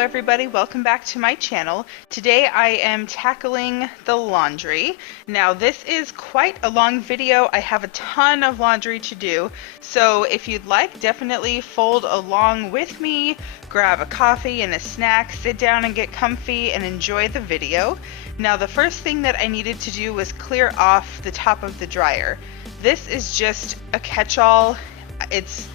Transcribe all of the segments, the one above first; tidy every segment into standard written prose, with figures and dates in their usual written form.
everybody, welcome back to my channel. Today I am tackling the laundry. Now this is quite a long video. I have a ton of laundry to do, so if you'd like, definitely fold along with me, grab a coffee and a snack, sit down and get comfy and enjoy the video. Now the first thing that I needed to do was clear off the top of the dryer. This is just a catch-all. It's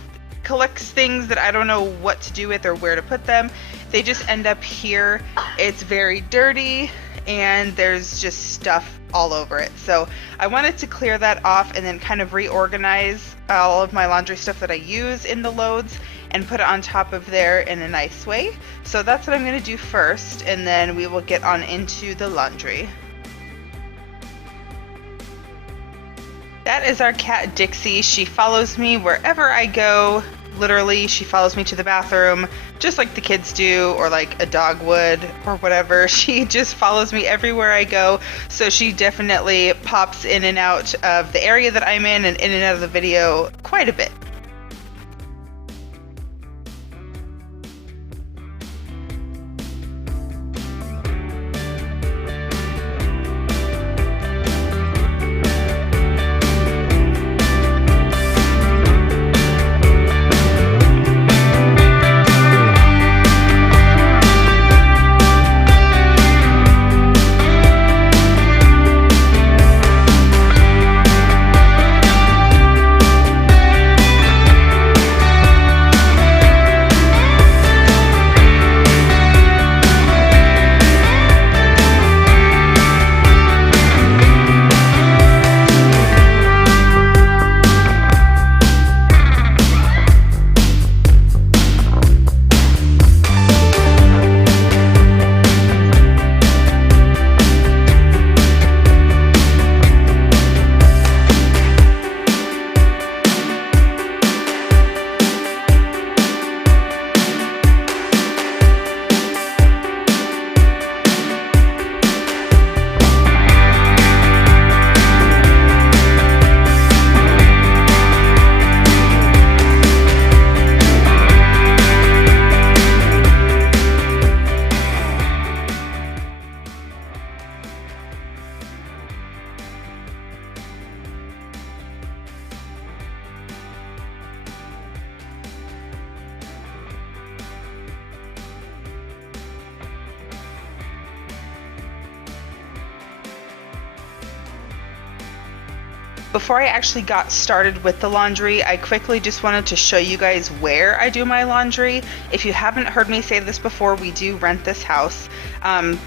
collects things that I don't know what to do with or where to put them. They just end up here. It's very dirty and there's just stuff all over it. So I wanted to clear that off and then kind of reorganize all of my laundry stuff that I use in the loads and put it on top of there in a nice way. So that's what I'm going to do first, and then we will get on into the laundry. That is our cat Dixie. She follows me wherever I go. Literally, she follows me to the bathroom, just like the kids do, or like a dog would, or whatever. She just follows me everywhere I go, so she definitely pops in and out of the area that I'm in and out of the video quite a bit. Before I actually got started with the laundry, I quickly just wanted to show you guys where I do my laundry. If you haven't heard me say this before, we do rent this house.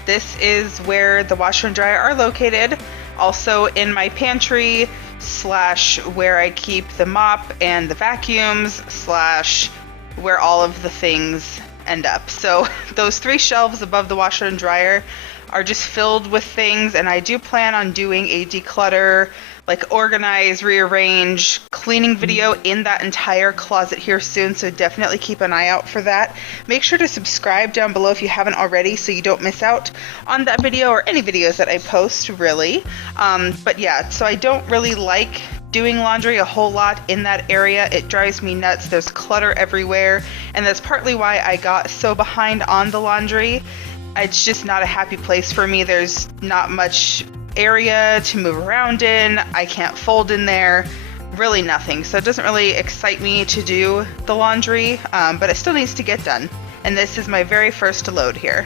This is where the washer and dryer are located. Also in my pantry slash where I keep the mop and the vacuums slash where all of the things end up. So those 3 shelves above the washer and dryer are just filled with things, and I do plan on doing a declutter, like organize, rearrange, cleaning video in that entire closet here soon, so definitely keep an eye out for that. Make sure to subscribe down below if you haven't already so you don't miss out on that video or any videos that I post, really. But yeah, so I don't really like doing laundry a whole lot in that area. It drives me nuts. There's clutter everywhere, and that's partly why I got so behind on the laundry. It's just not a happy place for me. There's not much area to move around in. I can't fold in there, really nothing. So it doesn't really excite me to do the laundry, but it still needs to get done. And this is my very first load here.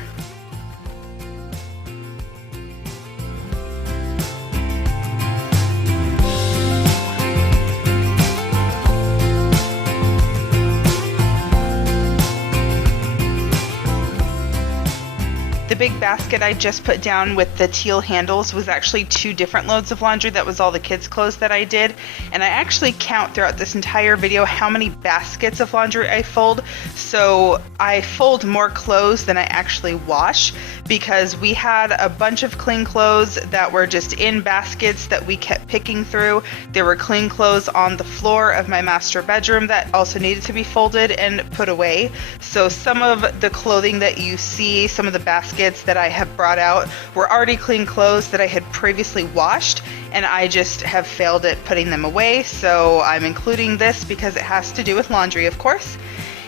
The big basket I just put down with the teal handles was actually 2 different loads of laundry. That was all the kids' clothes that I did. And I actually count throughout this entire video how many baskets of laundry I fold. So I fold more clothes than I actually wash, because we had a bunch of clean clothes that were just in baskets that we kept picking through. There were clean clothes on the floor of my master bedroom that also needed to be folded and put away. So some of the clothing that you see, some of the baskets that I have brought out were already clean clothes that I had previously washed, and I just have failed at putting them away. So I'm including this because it has to do with laundry, of course.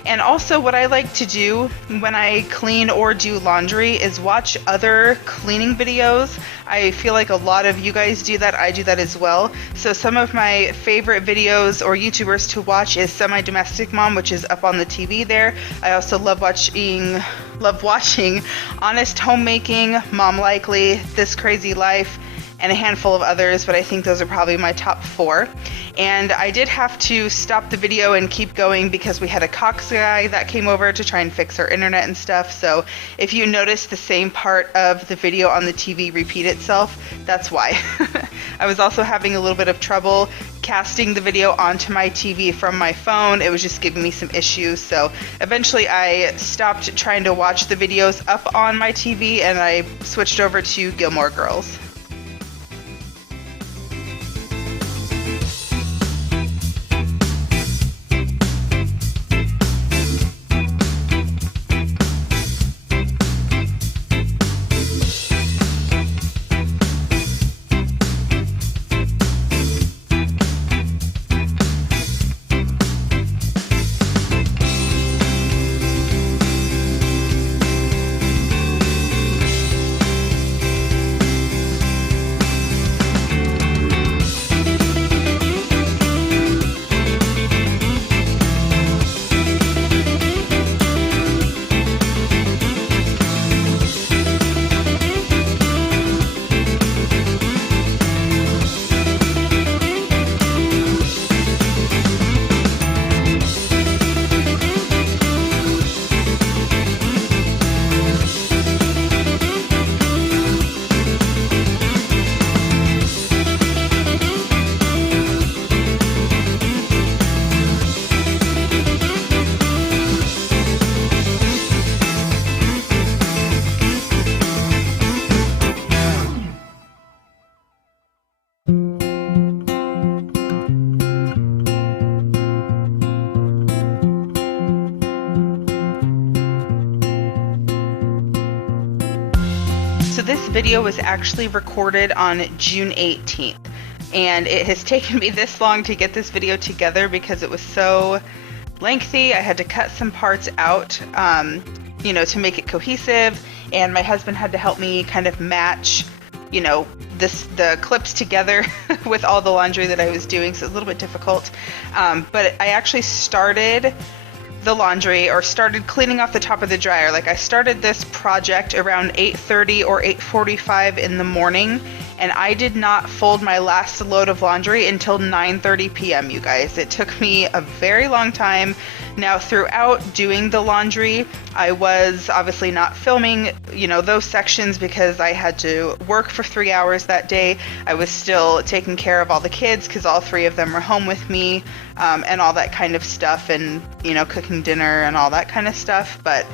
And also, what I like to do when I clean or do laundry is watch other cleaning videos. I feel like a lot of you guys do that. I do that as well. So some of my favorite videos or YouTubers to watch is Semi Domestic Mom, which is up on the TV there. I also love watching Honest Homemaking, Mom Likely, This Crazy Life, and a handful of others, but I think those are probably my top 4. And I did have to stop the video and keep going because we had a Cox guy that came over to try and fix our internet and stuff. So if you notice the same part of the video on the TV repeat itself, that's why. I was also having a little bit of trouble casting the video onto my TV from my phone. It was just giving me some issues. So eventually I stopped trying to watch the videos up on my TV and I switched over to Gilmore Girls. So this video was actually recorded on June 18th, and it has taken me this long to get this video together because it was so lengthy. I had to cut some parts out, to make it cohesive, and my husband had to help me kind of match, the clips together with all the laundry that I was doing, so it was a little bit difficult. But I actually started the laundry or started cleaning off the top of the dryer. Like, I started this project around 8:30 or 8:45 in the morning, and I did not fold my last load of laundry until 9:30 p.m. you guys. It took me a very long time. Now, throughout doing the laundry, I was obviously not filming, those sections because I had to work for 3 hours that day. I was still taking care of all the kids because all 3 of them were home with me, and all that kind of stuff, and, cooking dinner and all that kind of stuff. But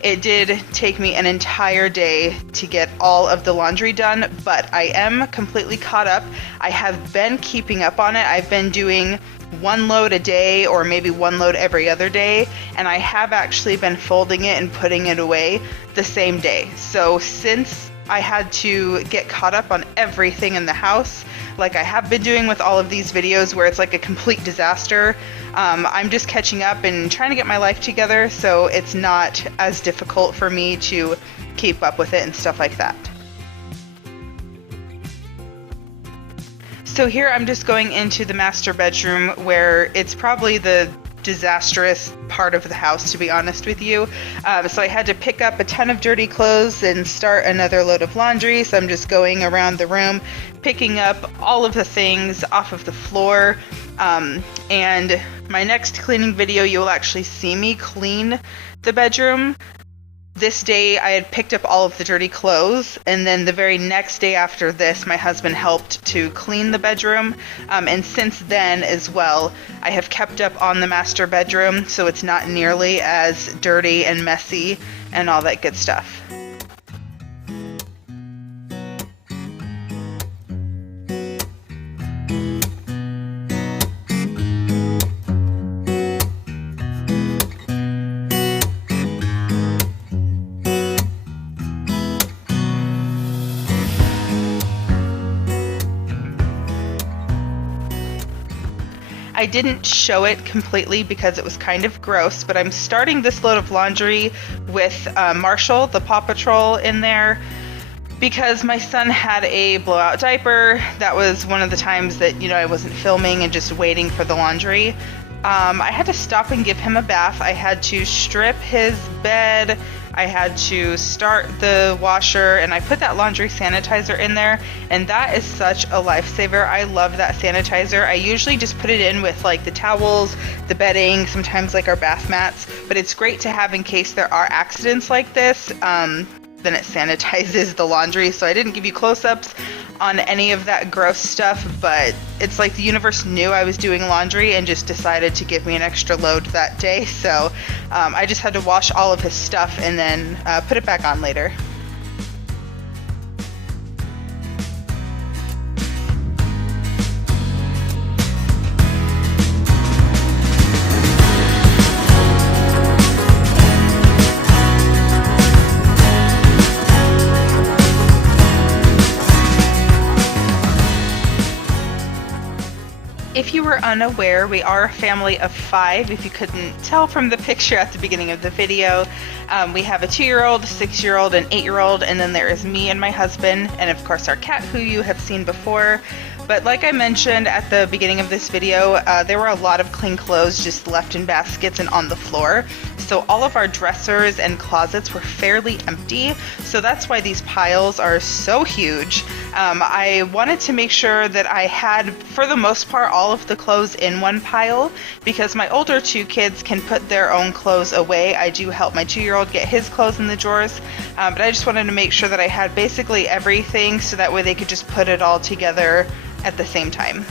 it did take me an entire day to get all of the laundry done, but I am completely caught up. I have been keeping up on it. I've been doing 1 load a day or maybe 1 load every other day, and I have actually been folding it and putting it away the same day. So since I had to get caught up on everything in the house, like I have been doing with all of these videos where it's like a complete disaster, I'm just catching up and trying to get my life together, so it's not as difficult for me to keep up with it and stuff like that. So here I'm just going into the master bedroom, where it's probably the disastrous part of the house, to be honest with you. So I had to pick up a ton of dirty clothes and start another load of laundry. So I'm just going around the room, picking up all of the things off of the floor. And my next cleaning video, you'll actually see me clean the bedroom. This day I had picked up all of the dirty clothes, and then the very next day after this, my husband helped to clean the bedroom. And since then as well, I have kept up on the master bedroom, so it's not nearly as dirty and messy and all that good stuff. I didn't show it completely because it was kind of gross, but I'm starting this load of laundry with Marshall, the Paw Patrol, in there because my son had a blowout diaper. That was one of the times that, I wasn't filming and just waiting for the laundry. I had to stop and give him a bath. I had to strip his bed. I had to start the washer, and I put that laundry sanitizer in there, and that is such a lifesaver. I love that sanitizer. I usually just put it in with like the towels, the bedding, sometimes like our bath mats, but it's great to have in case there are accidents like this. Then it sanitizes the laundry. So I didn't give you close-ups on any of that gross stuff, but it's like the universe knew I was doing laundry and just decided to give me an extra load that day. So I just had to wash all of his stuff and then put it back on later. If you were unaware, we are a family of 5, if you couldn't tell from the picture at the beginning of the video. We have a 2-year-old, 6-year-old, an 8-year-old, and then there is me and my husband, and of course our cat, who you have seen before. But like I mentioned at the beginning of this video, there were a lot of clean clothes just left in baskets and on the floor. So all of our dressers and closets were fairly empty. So that's why these piles are so huge. I wanted to make sure that I had, for the most part, all of the clothes in one pile because my older 2 kids can put their own clothes away. I do help my 2-year-old get his clothes in the drawers, but I just wanted to make sure that I had basically everything so that way they could just put it all together at the same time.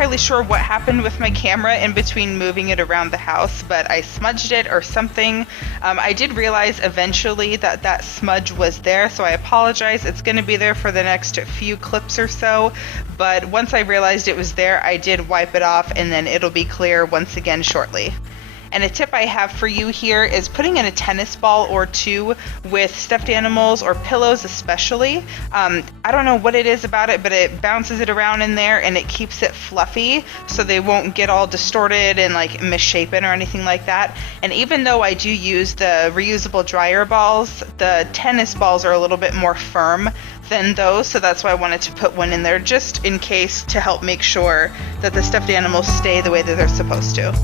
entirely sure what happened with my camera in between moving it around the house, but I smudged it or something. I did realize eventually that that smudge was there, so I apologize. It's going to be there for the next few clips or so, but once I realized it was there, I did wipe it off, and then it'll be clear once again shortly. And a tip I have for you here is putting in a tennis ball or two with stuffed animals or pillows especially. I don't know what it is about it, but it bounces it around in there and it keeps it fluffy so they won't get all distorted and like misshapen or anything like that. And even though I do use the reusable dryer balls, the tennis balls are a little bit more firm than those, so that's why I wanted to put one in there just in case, to help make sure that the stuffed animals stay the way that they're supposed to.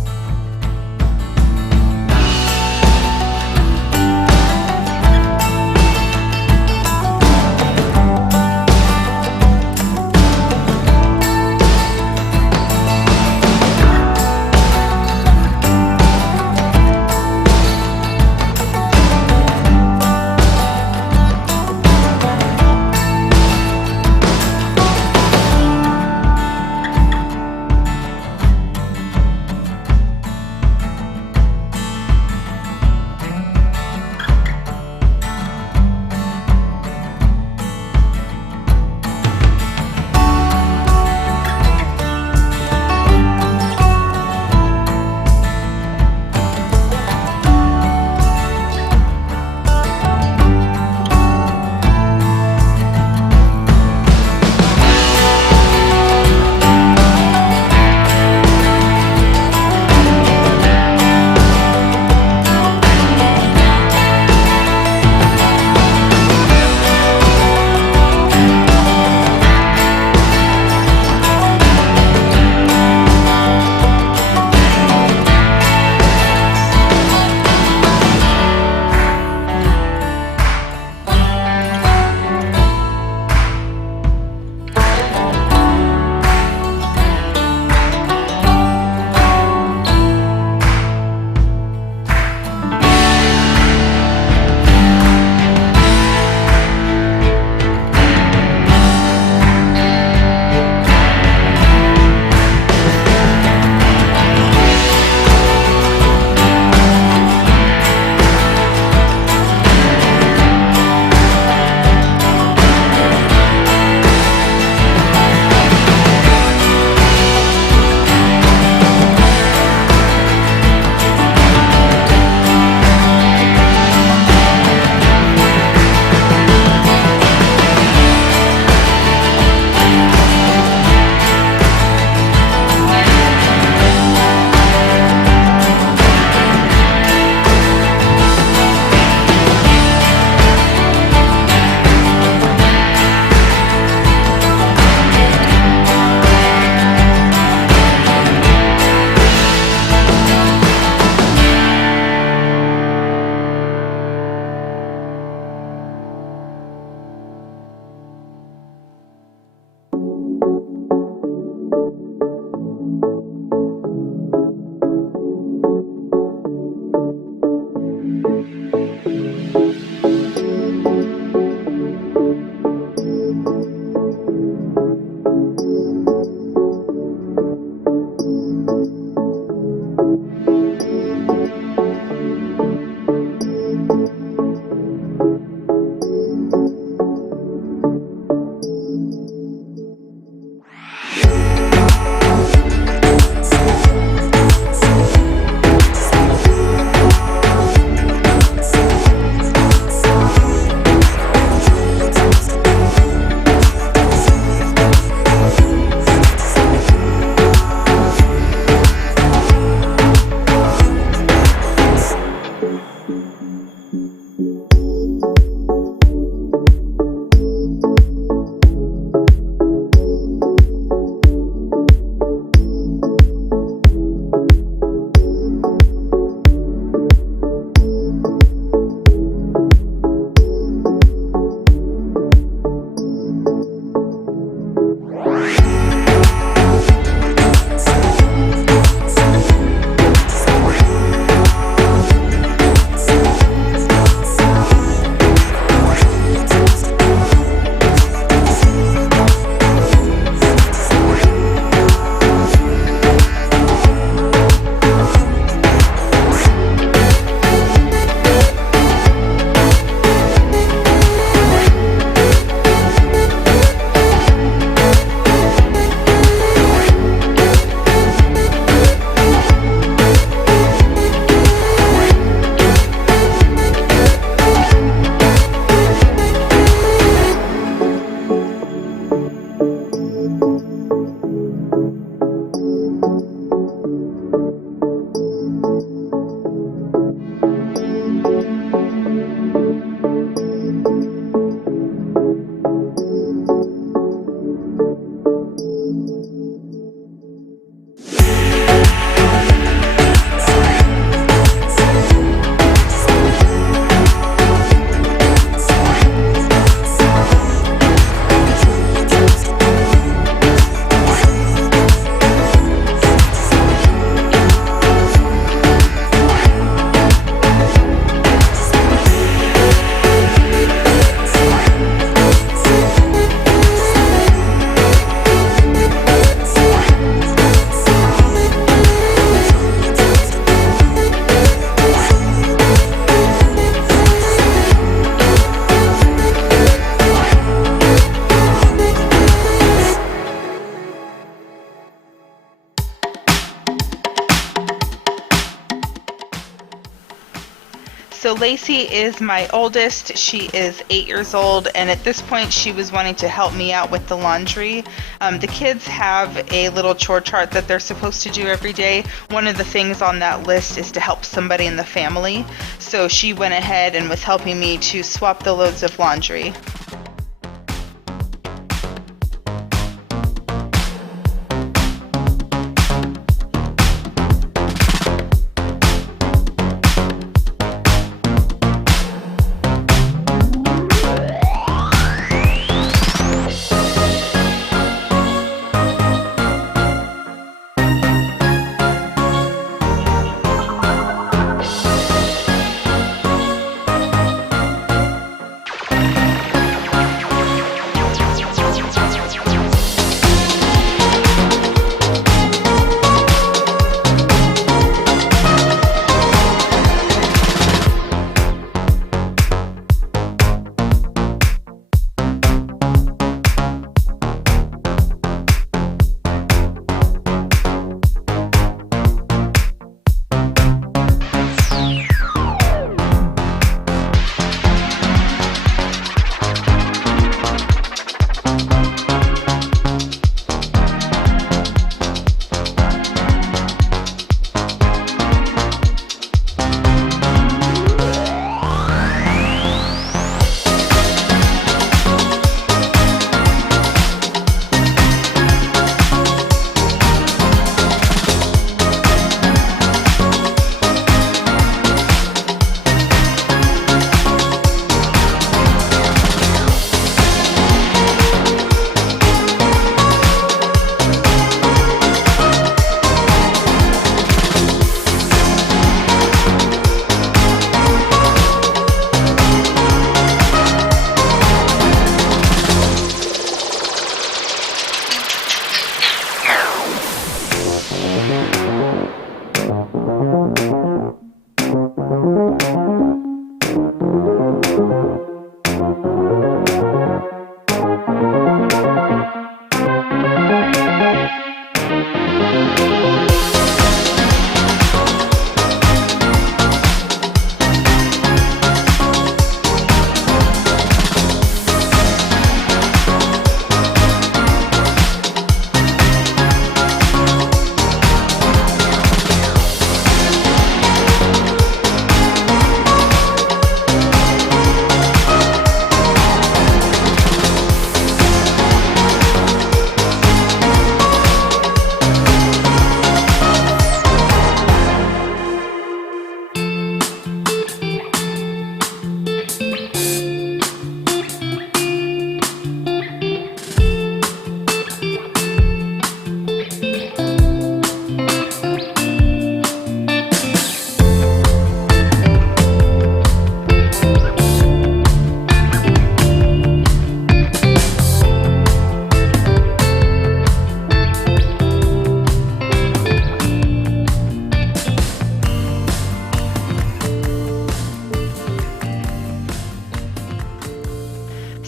So Lacey is my oldest. She is 8 years old, and at this point she was wanting to help me out with the laundry. The kids have a little chore chart that they're supposed to do every day. One of the things on that list is to help somebody in the family. So she went ahead and was helping me to swap the loads of laundry.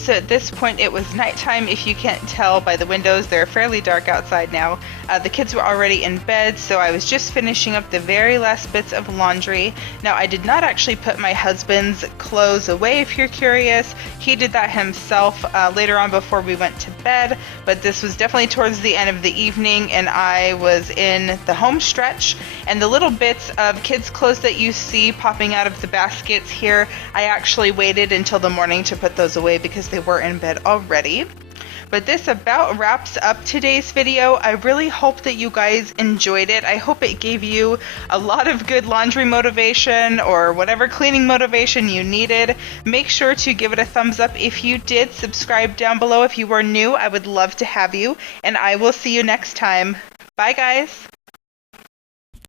So at this point it was nighttime. If you can't tell by the windows, they're fairly dark outside now. The kids were already in bed, so I was just finishing up the very last bits of laundry. Now I did not actually put my husband's clothes away, if you're curious. He did that himself later on before we went to bed, but this was definitely towards the end of the evening and I was in the home stretch, and the little bits of kids' clothes that you see popping out of the baskets here, I actually waited until the morning to put those away because they were in bed already. But this about wraps up today's video. I really hope that you guys enjoyed it. I hope it gave you a lot of good laundry motivation or whatever cleaning motivation you needed. Make sure to give it a thumbs up if you did. Subscribe down below if you are new. I would love to have you, and I will see you next time. Bye guys.